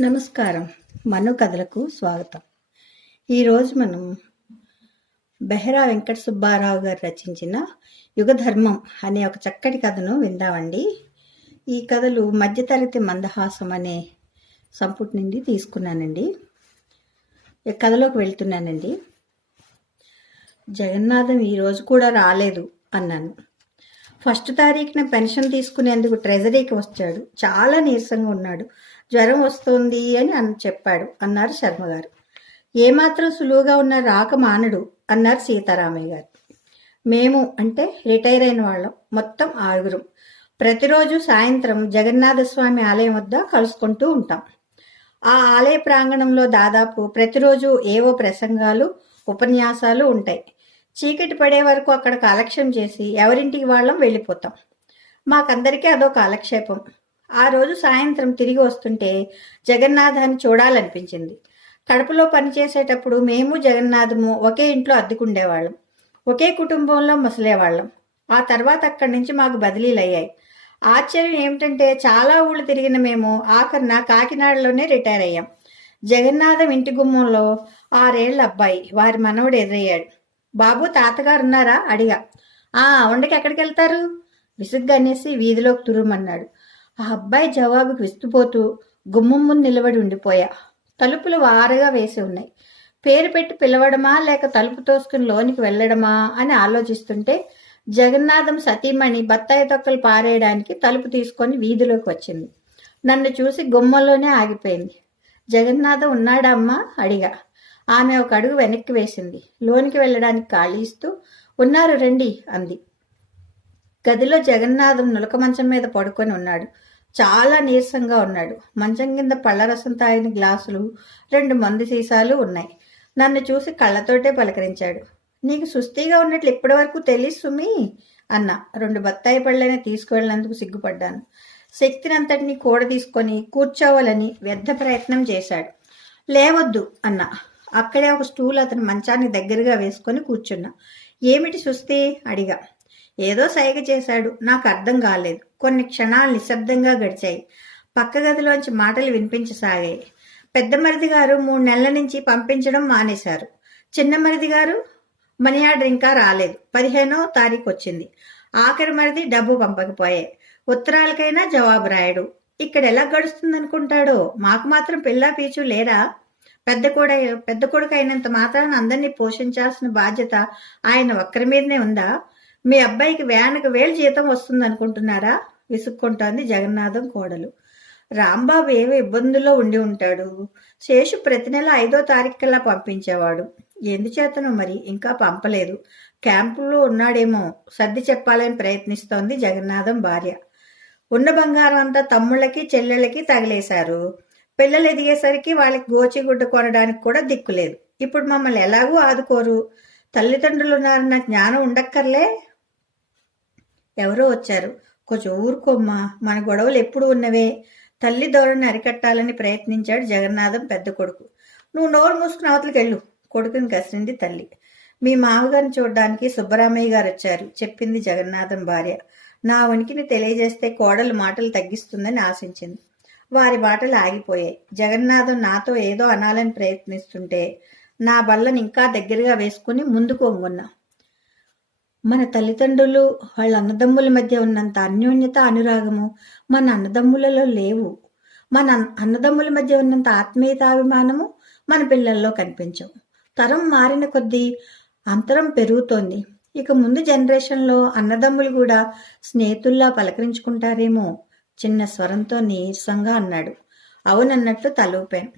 నమస్కారం. మను కథలకు స్వాగతం. ఈరోజు మనం బెహరా వెంకట సుబ్బారావు గారు రచించిన యుగధర్మం అనే ఒక చక్కటి కథను విందామండి. ఈ కథలు మధ్యతరగతి మందహాసం అనే సంపుటి నుండి తీసుకున్నానండి. ఈ కథలోకి వెళ్తున్నానండి. జగన్నాథం ఈరోజు కూడా రాలేదు అన్నాను. 1 తారీఖున పెన్షన్ తీసుకునేందుకు ట్రెజరీకి వచ్చాడు. చాలా నీరసంగా ఉన్నాడు. జ్వరం వస్తుంది అని చెప్పాడు అన్నారు శర్మగారు. ఏమాత్రం సులువుగా ఉన్న రాక మానడు అన్నారు సీతారామయ్య గారు. మేము అంటే రిటైర్ అయిన వాళ్ళం మొత్తం 6 ప్రతిరోజు సాయంత్రం జగన్నాథస్వామి ఆలయం వద్ద కలుసుకుంటూ ఉంటాం. ఆ ఆలయ ప్రాంగణంలో దాదాపు ప్రతిరోజు ఏవో ప్రసంగాలు ఉపన్యాసాలు ఉంటాయి. చీకటి పడే వరకు అక్కడ కాలక్షేపం చేసి ఎవరింటికి వాళ్ళం వెళ్ళిపోతాం. మాకందరికీ అదో కాలక్షేపం. ఆ రోజు సాయంత్రం తిరిగి వస్తుంటే జగన్నాథాన్ని చూడాలనిపించింది. కడపలో పనిచేసేటప్పుడు మేము జగన్నాథము ఒకే ఇంట్లో అద్దెకుండేవాళ్ళం. ఒకే కుటుంబంలో మసలేవాళ్ళం. ఆ తర్వాత అక్కడి నుంచి మాకు బదిలీలు అయ్యాయి. ఆశ్చర్యం ఏమిటంటే చాలా ఊళ్ళు తిరిగిన మేము ఆఖరిన కాకినాడలోనే రిటైర్ అయ్యాం. జగన్నాథం ఇంటి గుమ్మంలో 6 ఏళ్ల అబ్బాయి వారి మనవడు ఎదురయ్యాడు. బాబు, తాతగారు ఉన్నారా అడిగా. వండకి ఎక్కడికి వెళ్తారు విసుగ్గా అనేసి వీధిలోకి తురుమన్నాడు. ఆ అబ్బాయి జవాబుకి విస్తుపోతూ గుమ్మం ముందు నిలబడి ఉండిపోయా. తలుపులు వారగా వేసి ఉన్నాయి. పేరు పెట్టి పిలవడమా లేక తలుపు తోసుకుని లోనికి వెళ్ళడమా అని ఆలోచిస్తుంటే జగన్నాథం సతీమణి బత్తాయి తొక్కలు పారేయడానికి తలుపు తీసుకొని వీధిలోకి వచ్చింది. నన్ను చూసి గుమ్మంలోనే ఆగిపోయింది. జగన్నాథం ఉన్నాడా అమ్మా అడిగా. ఆమె ఒక అడుగు వెనక్కి వేసింది. లోనికి వెళ్ళడానికి ఖాళీ ఇస్తూ ఉన్నారు రండి అంది. గదిలో జగన్నాథం నులక మంచం మీద పడుకొని ఉన్నాడు. చాలా నీరసంగా ఉన్నాడు. మంచం కింద పళ్ళరసం తాగిన గ్లాసులు 2 మందు సీసాలు ఉన్నాయి. నన్ను చూసి కళ్ళతోటే పలకరించాడు. నీకు సుస్థిగా ఉన్నట్లు ఇప్పటి వరకు తెలియదు సుమి అన్న. 2 బత్తాయి పళ్ళైనా తీసుకువెళ్ళినందుకు సిగ్గుపడ్డాను. శక్తినంతటినీ కూడ తీసుకొని కూర్చోవాలని వ్యర్థ ప్రయత్నం చేశాడు. లేవద్దు అన్న. అక్కడే ఒక స్టూల్ అతని మంచానికి దగ్గరగా వేసుకొని కూర్చున్నా. ఏమిటి సుస్థి అడిగా. ఏదో సైగ చేశాడు. నాకు అర్థం కాలేదు. కొన్ని క్షణాలు నిశ్శబ్దంగా గడిచాయి. పక్క గదిలోంచి మాటలు వినిపించసాగాయి. పెద్ద మరిది గారు 3 నెలల నుంచి పంపించడం మానేశారు. చిన్న మరిది గారు మనీ ఆర్డర్ ఇంకా రాలేదు. 15వ తారీఖు వచ్చింది. ఆఖరి మరిది డబ్బు పంపకపోయాయి. ఉత్తరాలకైనా జవాబు రాయడు. ఇక్కడ ఎలా గడుస్తుంది అనుకుంటాడో. మాకు మాత్రం పిల్లా పీచు లేరా? పెద్ద కొడుకు అయినంత మాత్రాన అందరినీ పోషించాల్సిన బాధ్యత ఆయన ఒక్కరి మీదనే ఉందా? మీ అబ్బాయికి వేలకు వేలు జీతం వస్తుంది అనుకుంటున్నారా? విసుక్కుంటోంది జగన్నాథం కోడలు. రాంబాబు ఏవో ఇబ్బందుల్లో ఉండి ఉంటాడు. శేషు ప్రతి నెల 5వ తారీఖుకల్లా పంపించేవాడు. ఎందుచేతనో మరి ఇంకా పంపలేదు. క్యాంపులో ఉన్నాడేమో సర్ది చెప్పాలని ప్రయత్నిస్తోంది జగన్నాథం భార్య. ఉన్న బంగారం అంతా తమ్ముళ్ళకి చెల్లెళ్ళకి తగిలేశారు. పిల్లలు ఎదిగేసరికి వాళ్ళకి గోచిగుడ్డ కొనడానికి కూడా దిక్కులేదు. ఇప్పుడు మమ్మల్ని ఎలాగూ ఆదుకోరు. తల్లిదండ్రులు ఉన్నారన్న జ్ఞానం ఉండక్కర్లే. ఎవరో వచ్చారు. కొంచెం ఊరుకోమ్మా, మన గొడవలు ఎప్పుడు ఉన్నవే. తల్లి ధోరణి అరికట్టాలని ప్రయత్నించాడు జగన్నాథం పెద్ద కొడుకు. నువ్వు నోరు మూసుకుని అవతలికి వెళ్ళు కొడుకుని కసిరింది తల్లి. మీ మామగారిని చూడడానికి సుబ్బరామయ్య గారు వచ్చారు చెప్పింది జగన్నాథం భార్య. నా ఉనికిని తెలియజేస్తే కోడలు మాటలు తగ్గిస్తుందని ఆశించింది. వారి మాటలు ఆగిపోయాయి. జగన్నాథం నాతో ఏదో అనాలని ప్రయత్నిస్తుంటే నా బల్లని ఇంకా దగ్గరగా వేసుకుని ముందుకు వంగున్నా. మన తల్లిదండ్రులు వాళ్ళ అన్నదమ్ముల మధ్య ఉన్నంత అన్యోన్యత అనురాగము మన అన్నదమ్ములలో లేవు. మన అన్నదమ్ముల మధ్య ఉన్నంత ఆత్మీయతాభిమానము మన పిల్లల్లో కనిపించవు. తరం మారిన కొద్దీ అంతరం పెరుగుతోంది. ఇక ముందు జనరేషన్లో అన్నదమ్ములు కూడా స్నేహితుల్లా పలకరించుకుంటారేమో చిన్న స్వరంతో నీరసంగా అన్నాడు. అవునన్నట్లు తలూపాను.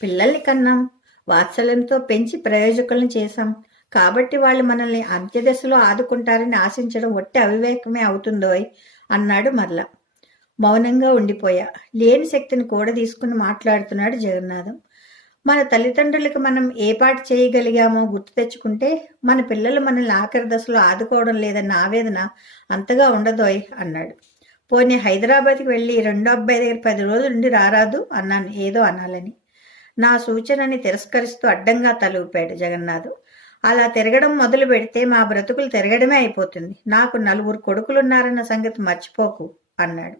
పిల్లల్ని కన్నాం, వాత్సల్యంతో పెంచి ప్రయోజకులను చేశాం. కాబట్టి వాళ్ళు మనల్ని అంత్యదశలో ఆదుకుంటారని ఆశించడం ఒట్టి అవివేకమే అవుతుందోయ్ అన్నాడు మరలా. మౌనంగా ఉండిపోయా. లేని శక్తిని కూడా తీసుకుని మాట్లాడుతున్నాడు జగన్నాథం. మన తల్లిదండ్రులకు మనం ఏ పాటి చేయగలిగామో గుర్తు తెచ్చుకుంటే మన పిల్లలు మనల్ని ఆఖరి దశలో ఆదుకోవడం లేదన్న ఆవేదన అంతగా ఉండదోయ్ అన్నాడు. పోనీ హైదరాబాద్కి వెళ్ళి 2వ అబ్బాయి దగ్గర 10 రోజులు ఉండి రారాదు అన్నాను ఏదో అనాలని. నా సూచనని తిరస్కరిస్తూ అడ్డంగా తల ఊపాడు జగన్నాథం. అలా తిరగడం మొదలు పెడితే మా బ్రతుకులు తిరగడమే అయిపోతుంది. నాకు 4 కొడుకులున్నారన్న సంగతి మర్చిపోకు అన్నాడు.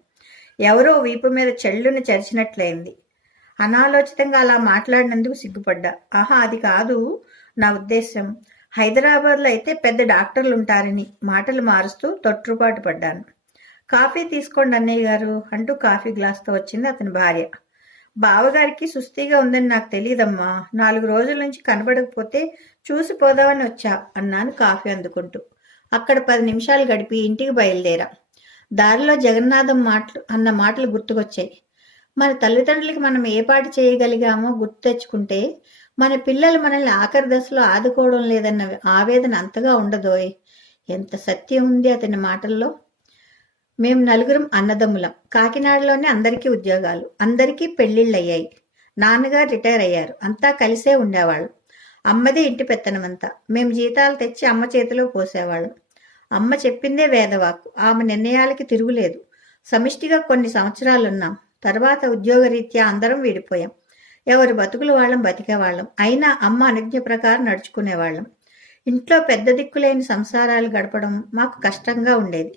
ఎవరో వీపు మీద చెళ్ళుని చరిచినట్లయింది. అనాలోచితంగా అలా మాట్లాడినందుకు సిగ్గుపడ్డా. ఆహా, అది కాదు నా ఉద్దేశం. హైదరాబాద్లో అయితే పెద్ద డాక్టర్లు ఉంటారని మాటలు మారుస్తూ తొట్రుపాటు పడ్డాను. కాఫీ తీసుకోండి అన్నయ్య గారు అంటూ కాఫీ గ్లాస్తో వచ్చింది అతని భార్య. బావగారికి సుస్థిగా ఉందని నాకు తెలియదమ్మా. 4 రోజుల నుంచి కనబడకపోతే చూసిపోదామని వచ్చా అన్నాను కాఫీ అందుకుంటూ. అక్కడ 10 నిమిషాలు గడిపి ఇంటికి బయలుదేరా. దారిలో జగన్నాథం అన్న మాటలు గుర్తుకొచ్చాయి. మన తల్లిదండ్రులకి మనం ఏ పాటు చేయగలిగామో గుర్తు తెచ్చుకుంటే మన పిల్లలు మనల్ని ఆఖరి దశలో ఆదుకోవడం లేదన్న ఆవేదన అంతగా ఉండదోయ్. ఎంత సత్యం ఉంది అతని మాటల్లో. మేము 4 అన్నదమ్ములం. కాకినాడలోనే అందరికీ ఉద్యోగాలు, అందరికీ పెళ్లిళ్ళయ్యాయి. నాన్నగారు రిటైర్ అయ్యారు. అంతా కలిసే ఉండేవాళ్ళం. అమ్మదే ఇంటి పెత్తనమంతా. మేము జీతాలు తెచ్చి అమ్మ చేతిలో పోసేవాళ్ళం. అమ్మ చెప్పిందే వేదవాక్కు. ఆమె నిర్ణయాలకి తిరుగులేదు. సమిష్టిగా కొన్ని సంవత్సరాలున్నాం. తర్వాత ఉద్యోగరీత్యా అందరం విడిపోయాం. ఎవరి బతుకులు వాళ్ళం బతికేవాళ్ళం. అయినా అమ్మ అనుజ్ఞ ప్రకారం నడుచుకునేవాళ్ళం. ఇంట్లో పెద్ద దిక్కులేని సంసారాలు గడపడం మాకు కష్టంగా ఉండేది.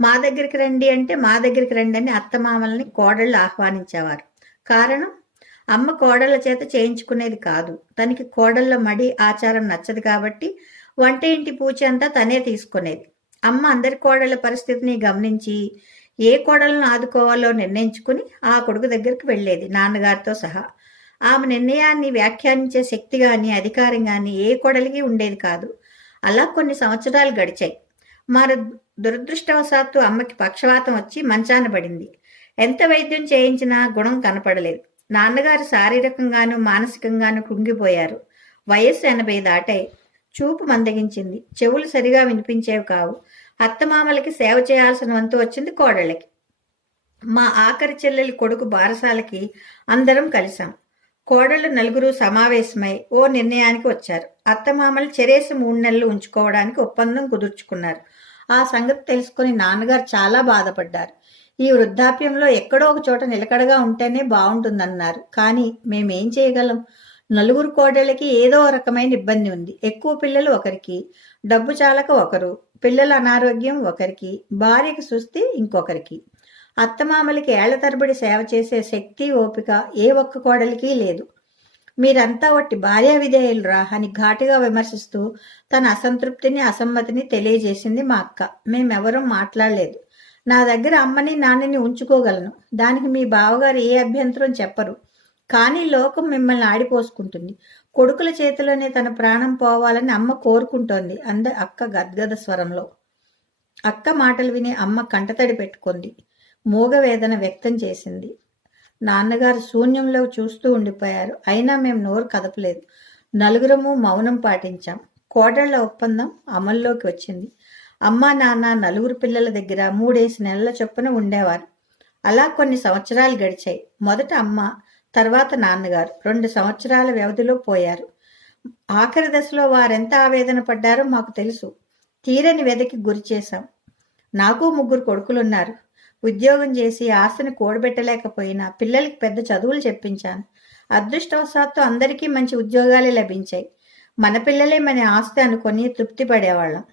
మా దగ్గరికి రండి అంటే మా దగ్గరికి రండి అని అత్తమామల్ని కోడళ్ళు ఆహ్వానించేవారు. కారణం, అమ్మ కోడళ్ళ చేత చేయించుకునేది కాదు. తనకి కోడళ్ళ మడి ఆచారం నచ్చదు కాబట్టి వంట ఇంటి పూచి అంతా తనే తీసుకునేది. అమ్మ అందరి కోడళ్ళ పరిస్థితిని గమనించి ఏ కోడలను ఆదుకోవాలో నిర్ణయించుకుని ఆ కొడుకు దగ్గరికి వెళ్ళేది, నాన్నగారితో సహా. ఆమె నిర్ణయాన్ని వ్యాఖ్యానించే శక్తి కానీ అధికారం కానీ ఏ కోడలికి ఉండేది కాదు. అలా కొన్ని సంవత్సరాలు గడిచాయి. మరి దురదృష్టవశాత్తు అమ్మకి పక్షవాతం వచ్చి మంచాన పడింది. ఎంత వైద్యం చేయించినా గుణం కనపడలేదు. నాన్నగారు శారీరకంగాను మానసికంగాను కృంగిపోయారు. వయస్సు 80 దాటాయి. చూపు మందగించింది. చెవులు సరిగా వినిపించేవి కావు. అత్తమామలకి సేవ చేయాల్సిన వంతు వచ్చింది కోడళ్ళకి. మా ఆఖరి చెల్లెలి కొడుకు బారసాలకి అందరం కలిసాం. కోడళ్ళు 4 సమావేశమై ఓ నిర్ణయానికి వచ్చారు. అత్తమామలు చెరేసి 3 నెలలు ఉంచుకోవడానికి ఒప్పందం కుదుర్చుకున్నారు. ఆ సంగతి తెలుసుకుని నాన్నగారు చాలా బాధపడ్డారు. ఈ వృద్ధాప్యంలో ఎక్కడో ఒక చోట నిలకడగా ఉంటేనే బాగుంటుందన్నారు. కానీ మేమేం చేయగలం? 4 కోడళ్ళకి ఏదో రకమైన ఇబ్బంది ఉంది. ఎక్కువ పిల్లలు ఒకరికి, డబ్బు చాలక ఒకరు, పిల్లల అనారోగ్యం ఒకరికి, భార్యకి సుస్థి ఇంకొకరికి. అత్తమామలకి ఏళ్ల తరబడి సేవ చేసే శక్తి ఓపిక ఏ ఒక్క కోడలికి లేదు. మీరంతా ఒట్టి భార్యా విధేయులురా అని ఘాటుగా విమర్శిస్తూ తన అసంతృప్తిని అసమ్మతిని తెలియజేసింది మా అక్క. మేమెవరం మాట్లాడలేదు. నా దగ్గర అమ్మని నాన్నని ఉంచుకోగలను. దానికి మీ బావగారు ఏ అభ్యంతరం చెప్పరు. కానీ లోకం మిమ్మల్ని ఆడిపోసుకుంటుంది. కొడుకుల చేతిలోనే తన ప్రాణం పోవాలని అమ్మ కోరుకుంటోంది అంది అక్క గద్గద స్వరంలో. అక్క మాటలు విని అమ్మ కంటతడి పెట్టుకుంది. మూగవేదన వ్యక్తం చేసింది. నాన్నగారు శూన్యంలో చూస్తూ ఉండిపోయారు. అయినా మేము నోరు కదపలేదు. 4 మౌనం పాటించాం. కోడళ్ల ఒప్పందం అమల్లోకి వచ్చింది. అమ్మ నాన్న 4 పిల్లల దగ్గర 3 నెలల చొప్పున ఉండేవారు. అలా కొన్ని సంవత్సరాలు గడిచాయి. మొదట అమ్మ, తర్వాత నాన్నగారు 2 సంవత్సరాల వ్యవధిలో పోయారు. ఆఖరి దశలో వారెంత ఆవేదన పడ్డారో మాకు తెలుసు. తీరని వెదకి గురి చేశాం. నాకు 3 కొడుకులున్నారు. ఉద్యోగం చేసి ఆస్తిని కూడబెట్టలేకపోయినా పిల్లలకి పెద్ద చదువులు చెప్పించాను. అదృష్టవశాత్తు అందరికీ మంచి ఉద్యోగాలే లభించాయి. మన పిల్లలే మన ఆస్తి అనుకొని తృప్తి పడేవాళ్ళం.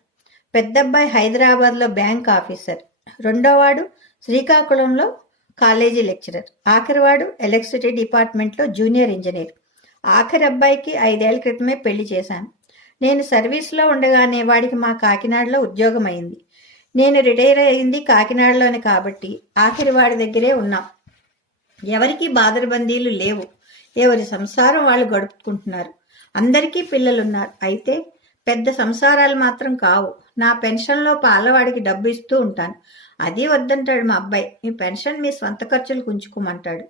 పెద్దబ్బాయి హైదరాబాద్లో బ్యాంక్ ఆఫీసర్, రెండోవాడు శ్రీకాకుళంలో కాలేజీ లెక్చరర్, ఆఖరివాడు ఎలక్ట్రిసిటీ డిపార్ట్మెంట్లో జూనియర్ ఇంజనీర్. ఆఖరి అబ్బాయికి 5 ఏళ్ల క్రితమే పెళ్లి చేశాను. నేను సర్వీస్లో ఉండగానే వాడికి మా కాకినాడలో ఉద్యోగం అయింది. నేను రిటైర్ అయింది కాకినాడలోనే కాబట్టి ఆఖరి వాడి దగ్గరే ఉన్నాం. ఎవరికి బాదరబందీలు లేవు. ఎవరి సంసారం వాళ్ళు గడుపుకుంటున్నారు. అందరికీ పిల్లలున్నారు. అయితే పెద్ద సంసారాలు మాత్రం కావు. నా పెన్షన్లో పాలవాడికి డబ్బు ఇస్తూ ఉంటాను. అది వద్దంటాడు మా అబ్బాయి. మీ పెన్షన్ మీ స్వంత ఖర్చులకు ఉంచుకోమంటాడు.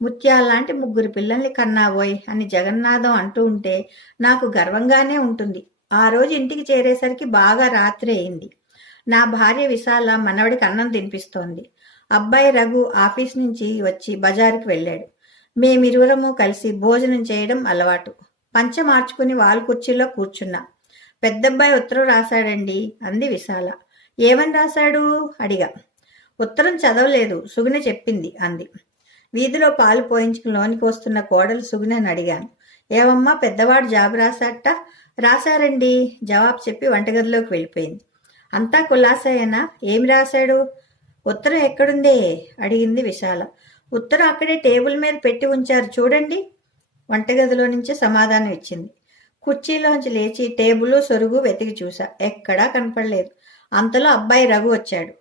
ముత్యాలాంటి 3 పిల్లల్ని కన్నావోయ్ అని జగన్నాథం అంటూ ఉంటే నాకు గర్వంగానే ఉంటుంది. ఆ రోజు ఇంటికి చేరేసరికి బాగా రాత్రి అయింది. నా భార్య విశాల మనవడికి అన్నం తినిపిస్తోంది. అబ్బాయి రఘు ఆఫీస్ నుంచి వచ్చి బజారుకి వెళ్ళాడు. మేమిరువురము కలిసి భోజనం చేయడం అలవాటు. పంచ మార్చుకుని వాల్ కుర్చీలో కూర్చున్నా. పెద్దబ్బాయి ఉత్తరం రాశాడండి అంది విశాల. ఏమని రాశాడు అడిగా. ఉత్తరం చదవలేదు, సుగుణ చెప్పింది అంది. వీధిలో పాలు పోయించుకుని లోనికి వస్తున్న కోడలు సుగుణని అడిగాను. ఏమమ్మా పెద్దవాడు జాబు రాశాట? రాశారండి జవాబు చెప్పి వంటగదిలోకి వెళ్ళిపోయింది. అంతా కులాసాయేనా? ఏమి రాశాడు? ఉత్తరం ఎక్కడుందే అడిగింది విశాల. ఉత్తరం అక్కడే టేబుల్ మీద పెట్టి ఉంచారు చూడండి, వంటగదిలో నుంచి సమాధానం ఇచ్చింది. కుర్చీలోంచి లేచి టేబుల్ సొరుగు వెతికి చూసా. ఎక్కడా కనపడలేదు. అంతలో అబ్బాయి రఘు వచ్చాడు.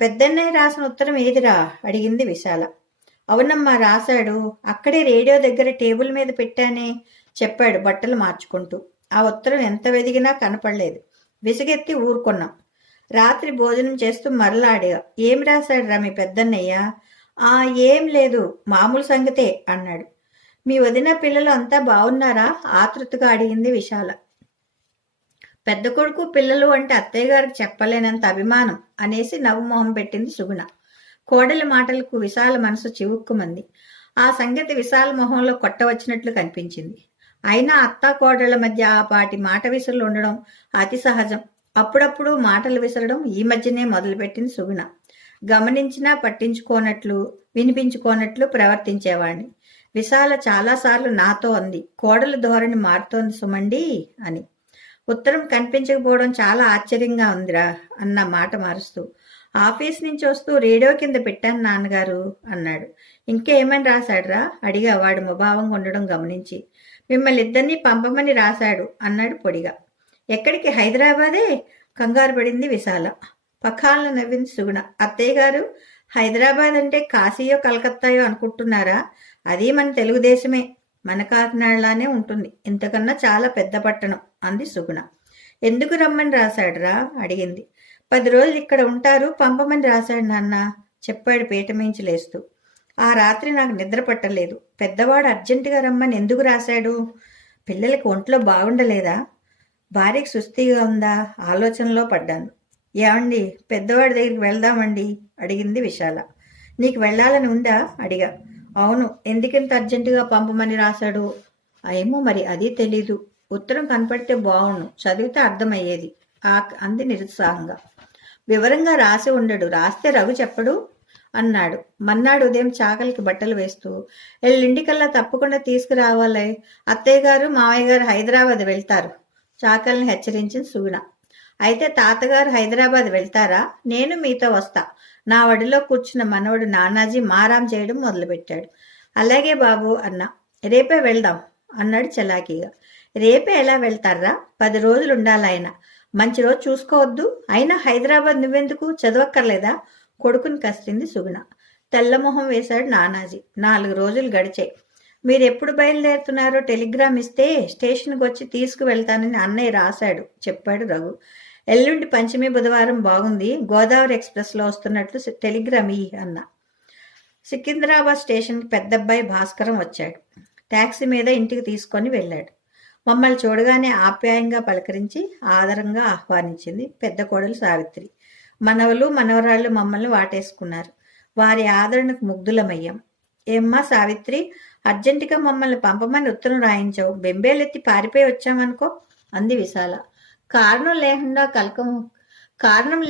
పెద్దన్నయ్య రాసిన ఉత్తరం ఏదిరా అడిగింది విశాల. అవునమ్మా రాశాడు, అక్కడే రేడియో దగ్గర టేబుల్ మీద పెట్టానే చెప్పాడు బట్టలు మార్చుకుంటూ. ఆ ఉత్తరం ఎంత వెదిగినా కనపడలేదు. విసుగెత్తి ఊరుకున్నాం. రాత్రి భోజనం చేస్తూ మరలా అడిగా, ఏం రాశాడురా మీ పెద్దన్నయ్య? ఏం లేదు, మామూలు సంగతే అన్నాడు. మీ వదిన పిల్లలు అంతా బాగున్నారా ఆతృతగా అడిగింది విశాల. పెద్ద కొడుకు పిల్లలు అంటే అత్తయ్య గారికి చెప్పలేనంత అభిమానం అనేసి నవ్వుమొహం పెట్టింది సుగుణ. కోడలి మాటలకు విశాల మనసు చివుక్కుమంది. ఆ సంగతి విశాల మొహంలో కొట్టవచ్చినట్లు కనిపించింది. అయినా అత్తా కోడళ్ల మధ్య ఆ పాటి మాట విసురులు ఉండడం అతి సహజం. అప్పుడప్పుడు మాటలు విసరడం ఈ మధ్యనే మొదలుపెట్టింది సుగుణ. గమనించినా పట్టించుకోనట్లు వినిపించుకోనట్లు ప్రవర్తించేవాణ్ణి. విశాల చాలాసార్లు నాతో అంది, కోడలు ధోరణి మారుతోంది సుమండి అని. ఉత్తరం కనిపించకపోవడం చాలా ఆశ్చర్యంగా ఉందిరా అన్న మాట మారుస్తూ. ఆఫీస్ నుంచి వస్తూ రేడియో కింద పెట్టాను నాన్నగారు అన్నాడు. ఇంకేమని రాశాడురా అడిగా వాడు ముభావంగా ఉండడం గమనించి. మిమ్మల్ని ఇద్దరినీ పంపమని రాశాడు అన్నాడు పొడిగా. ఎక్కడికి? హైదరాబాదే కంగారు పడింది విశాల. పఖాలను నవ్వింది సుగుణ. అత్తయ్య గారు, హైదరాబాద్ అంటే కాశీయో కలకత్తాయో అనుకుంటున్నారా? అది మన తెలుగుదేశమే. మన కాకినాడలానే ఉంటుంది, ఇంతకన్నా చాలా పెద్ద పట్టణం అంది సుగుణ. ఎందుకు రమ్మని రాశాడురా అడిగింది. 10 రోజులు ఇక్కడ ఉంటారు, పంపమని రాశాడు నాన్న చెప్పాడు పీటమించి లేస్తూ. ఆ రాత్రి నాకు నిద్ర పట్టలేదు. పెద్దవాడు అర్జెంటుగా రమ్మని ఎందుకు రాశాడు? పిల్లలకి ఒంట్లో బాగుండలేదా? భార్యకి సుస్థిగా ఉందా? ఆలోచనలో పడ్డాను. ఏమండి, పెద్దవాడి దగ్గరికి వెళ్దామండి అడిగింది విశాల. నీకు వెళ్ళాలని ఉందా అడిగా. అవును, ఎందుకింత అర్జెంటుగా పంపమని రాశాడు? ఏమో మరి, అది తెలీదు. ఉత్తరం కనపడితే బాగుండు, చదివితే అర్థమయ్యేది అంది నిరుత్సాహంగా. వివరంగా రాసి ఉండడు, రాస్తే రఘు చెప్పడు అన్నాడు. మన్నాడు ఉదయం చాకలికి బట్టలు వేస్తూ, ఎల్లుండికల్లా తప్పకుండా తీసుకురావాలి, అత్తయ్య గారు మావయ్య గారు హైదరాబాద్ వెళ్తారు చాకల్ని హెచ్చరించింది సుగుణ. అయితే తాతగారు హైదరాబాద్ వెళ్తారా? నేను మీతో వస్తా. నా వడిలో కూర్చున్న మనవడు నానాజీ మారాం చేయడం మొదలుపెట్టాడు. అలాగే బాబు అన్నా. రేపే వెళ్దాం అన్నాడు చలాకీగా. రేపే ఎలా వెళ్తారా? 10 రోజులు ఉండాలాయన. మంచి రోజు చూసుకోవద్దు? అయినా హైదరాబాద్ నువ్వెందుకు, చదవక్కర్లేదా? కొడుకుని కసిరింది సుగుణ. తెల్లమొహం వేశాడు నానాజీ. 4 రోజులు గడిచాయి. మీరెప్పుడు బయలుదేరుతున్నారో టెలిగ్రామ్ ఇస్తే స్టేషన్కి వచ్చి తీసుకువెళ్తానని అన్నయ్య రాశాడు చెప్పాడు రఘు. ఎల్లుండి పంచమి బుధవారం బాగుంది, గోదావరి ఎక్స్ప్రెస్లో వస్తున్నట్లు టెలిగ్రామ్ అన్న. సికింద్రాబాద్ స్టేషన్కి పెద్దబ్బాయి భాస్కరం వచ్చాడు. ట్యాక్సీ మీద ఇంటికి తీసుకొని వెళ్ళాడు. మమ్మల్ని చూడగానే ఆప్యాయంగా పలకరించి ఆదరంగా ఆహ్వానించింది పెద్ద కోడలు సావిత్రి. మనవలు మనవరాళ్ళు మమ్మల్ని వాటేసుకున్నారు. వారి ఆదరణకు ముగ్ధులమయ్యాం. ఏమ్మా సావిత్రి, అర్జెంటుగా మమ్మల్ని పంపమని ఉత్తరం రాయించావు, బెంబేలెత్తి పారిపోయి వచ్చామనుకో అంది విశాల. కారణం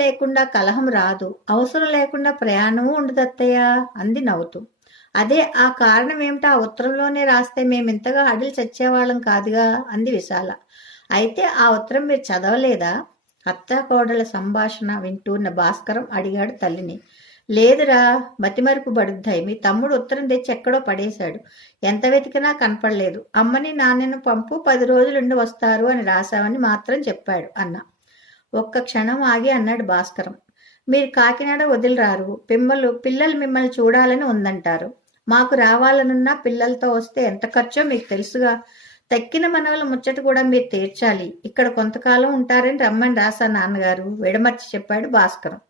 లేకుండా కలహం రాదు, అవసరం లేకుండా ప్రయాణము ఉండదు అత్తయ్య అంది నవ్వుతూ. అదే ఆ కారణం ఏమిటో ఆ ఉత్తరంలోనే రాస్తే మేమింతగా అడిలి చచ్చేవాళ్ళం కాదుగా అంది విశాల. అయితే ఆ ఉత్తరం మీరు చదవలేదా? అత్తా కోడల సంభాషణ వింటూన్న భాస్కరం అడిగాడు తల్లిని. లేదురా, మతిమరుపు బడుద్దాయి. మీ తమ్ముడు ఉత్తరం తెచ్చి ఎక్కడో పడేశాడు, ఎంత వెతికినా కనపడలేదు. అమ్మని నాన్నను పంపు, 10 రోజులుండి వస్తారు అని రాశామని మాత్రం చెప్పాడు అన్న. ఒక్క క్షణం ఆగి అన్నాడు భాస్కరం. మీరు కాకినాడ వదిలిరారు, పిల్లలు మిమ్మల్ని చూడాలని ఉందంటారు. మాకు రావాలనున్నా పిల్లలతో వస్తే ఎంత ఖర్చో మీకు తెలుసుగా. తక్కిన మనవల ముచ్చట కూడా మీరు తీర్చాలి. ఇక్కడ కొంతకాలం ఉంటారని రమ్మని రాశా నాన్నగారు విడమర్చి చెప్పాడు భాస్కరం.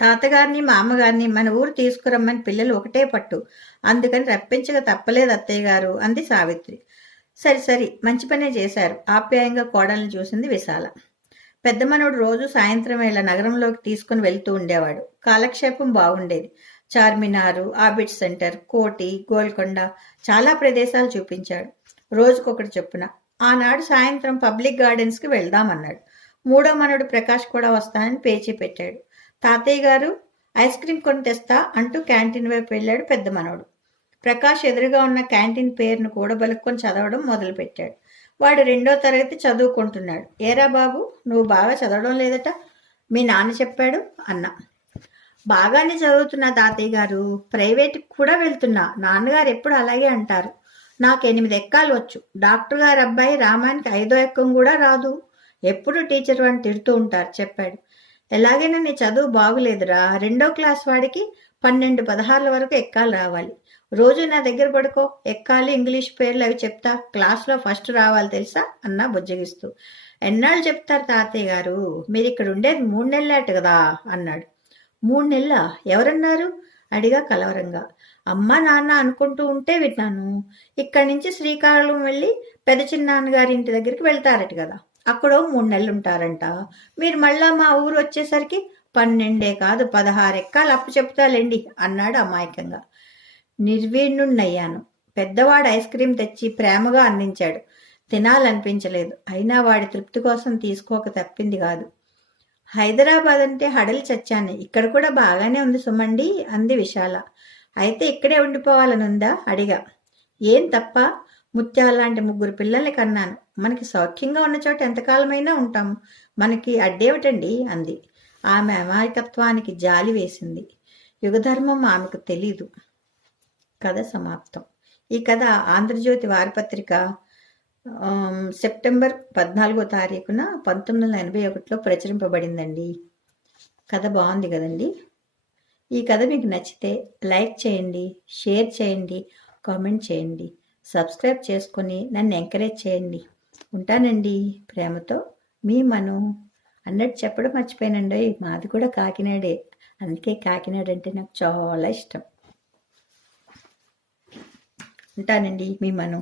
తాతగారిని మామగారిని మన ఊరు తీసుకురమ్మని పిల్లలు ఒకటే పట్టు, అందుకని రప్పించక తప్పలేదు అత్తయ్య గారు అంది సావిత్రి. సరి మంచి పనే చేశారు ఆప్యాయంగా కోడల్ని చూసింది విశాల. పెద్ద మనవడు రోజు సాయంత్రం వేళ నగరంలోకి తీసుకుని వెళ్తూ ఉండేవాడు. కాలక్షేపం బాగుండేది. చార్మినారు, ఆబిడ్ సెంటర్, కోటి, గోల్కొండ చాలా ప్రదేశాలు చూపించాడు. రోజుకొకటి చొప్పున. ఆనాడు సాయంత్రం పబ్లిక్ గార్డెన్స్కి వెళ్దామన్నాడు. 3వ మనవడు ప్రకాష్ కూడా వస్తానని పేచీ పెట్టాడు. తాతయ్య గారు, ఐస్ క్రీమ్ కొని తెస్తా అంటూ క్యాంటీన్ వైపు వెళ్ళాడు పెద్ద మనవడు. ప్రకాష్ ఎదురుగా ఉన్న క్యాంటీన్ పేరును కూడా బలుక్కొని చదవడం మొదలుపెట్టాడు. వాడు 2వ తరగతి చదువుకుంటున్నాడు. ఏరా బాబు, నువ్వు బాగా చదవడం లేదట, మీ నాన్న చెప్పాడు అన్న. బాగానే చదువుతున్నా తాతయ్య గారు, ప్రైవేట్కి కూడా వెళ్తున్నా. నాన్నగారు ఎప్పుడు అలాగే అంటారు. నాకు 8 ఎక్కాలు వచ్చు. డాక్టర్ గారి అబ్బాయి రామానికి 5వ ఎక్కం కూడా రాదు. ఎప్పుడు టీచర్ వాడిని తిడుతూ ఉంటారు చెప్పాడు. ఎలాగైనా నీ చదువు బాగులేదురా. 2వ క్లాస్ వాడికి 12, 16 వరకు ఎక్కాలు రావాలి. రోజు నా దగ్గర పడుకో, ఎక్కాలి, ఇంగ్లీష్ పేర్లు అవి చెప్తా, క్లాస్లో ఫస్ట్ రావాలి తెలుసా అన్నా బుజ్జగిస్తూ. ఎన్నాళ్ళు చెప్తారు తాతయ్య గారు, మీరు ఇక్కడ ఉండేది 3 నెలలేట కదా అన్నాడు. 3 నెలల ఎవరన్నారు అడిగా కలవరంగా. అమ్మ నాన్న అనుకుంటూ ఉంటే విన్నాను. ఇక్కడి నుంచి శ్రీకాకుళం వెళ్ళి పెద్ద చిన్నాన్నగారి ఇంటి దగ్గరికి వెళ్తారట కదా, అక్కడో 3 నెలలు ఉంటారంట. మీరు మళ్ళా మా ఊరు వచ్చేసరికి 12 కాదు 16 ఎక్కాలు అప్పు చెప్తాలేండి అన్నాడు అమాయకంగా. నిర్వీణుణ్ణయ్యాను. పెద్దవాడు ఐస్ క్రీం తెచ్చి ప్రేమగా అందించాడు. తినాలనిపించలేదు. అయినా వాడి తృప్తి కోసం తీసుకోక తప్పింది కాదు. హైదరాబాద్ అంటే హడలి చచ్చాను. ఇక్కడ కూడా బాగానే ఉంది సుమండి అంది విశాల. అయితే ఇక్కడే ఉండిపోవాలనుందా అడిగా. ఏం తప్ప, ముత్యాలాంటి 3 పిల్లల్ని కన్నాను. మనకి సౌఖ్యంగా ఉన్న చోట ఎంతకాలమైనా ఉంటాము. మనకి అడ్డేమిటండి అంది. ఆమె అమాయకత్వానికి జాలి వేసింది. యుగధర్మం ఆమెకు తెలీదు. కథ సమాప్తం. ఈ కథ ఆంధ్రజ్యోతి వారపత్రిక సెప్టెంబర్ 14వ తారీఖున 1981లో ప్రచురింపబడిందండి. కథ బాగుంది కదండి. ఈ కథ మీకు నచ్చితే లైక్ చేయండి, షేర్ చేయండి, కామెంట్ చేయండి, సబ్స్క్రైబ్ చేసుకొని నన్ను ఎంకరేజ్ చేయండి. ఉంటానండి. ప్రేమతో మీ మను. అన్నట్టు చెప్పడం మర్చిపోయానండి, మాది కూడా కాకినాడే. అందుకే కాకినాడ అంటే నాకు చాలా ఇష్టం. ఉంటానండి. మీ మను.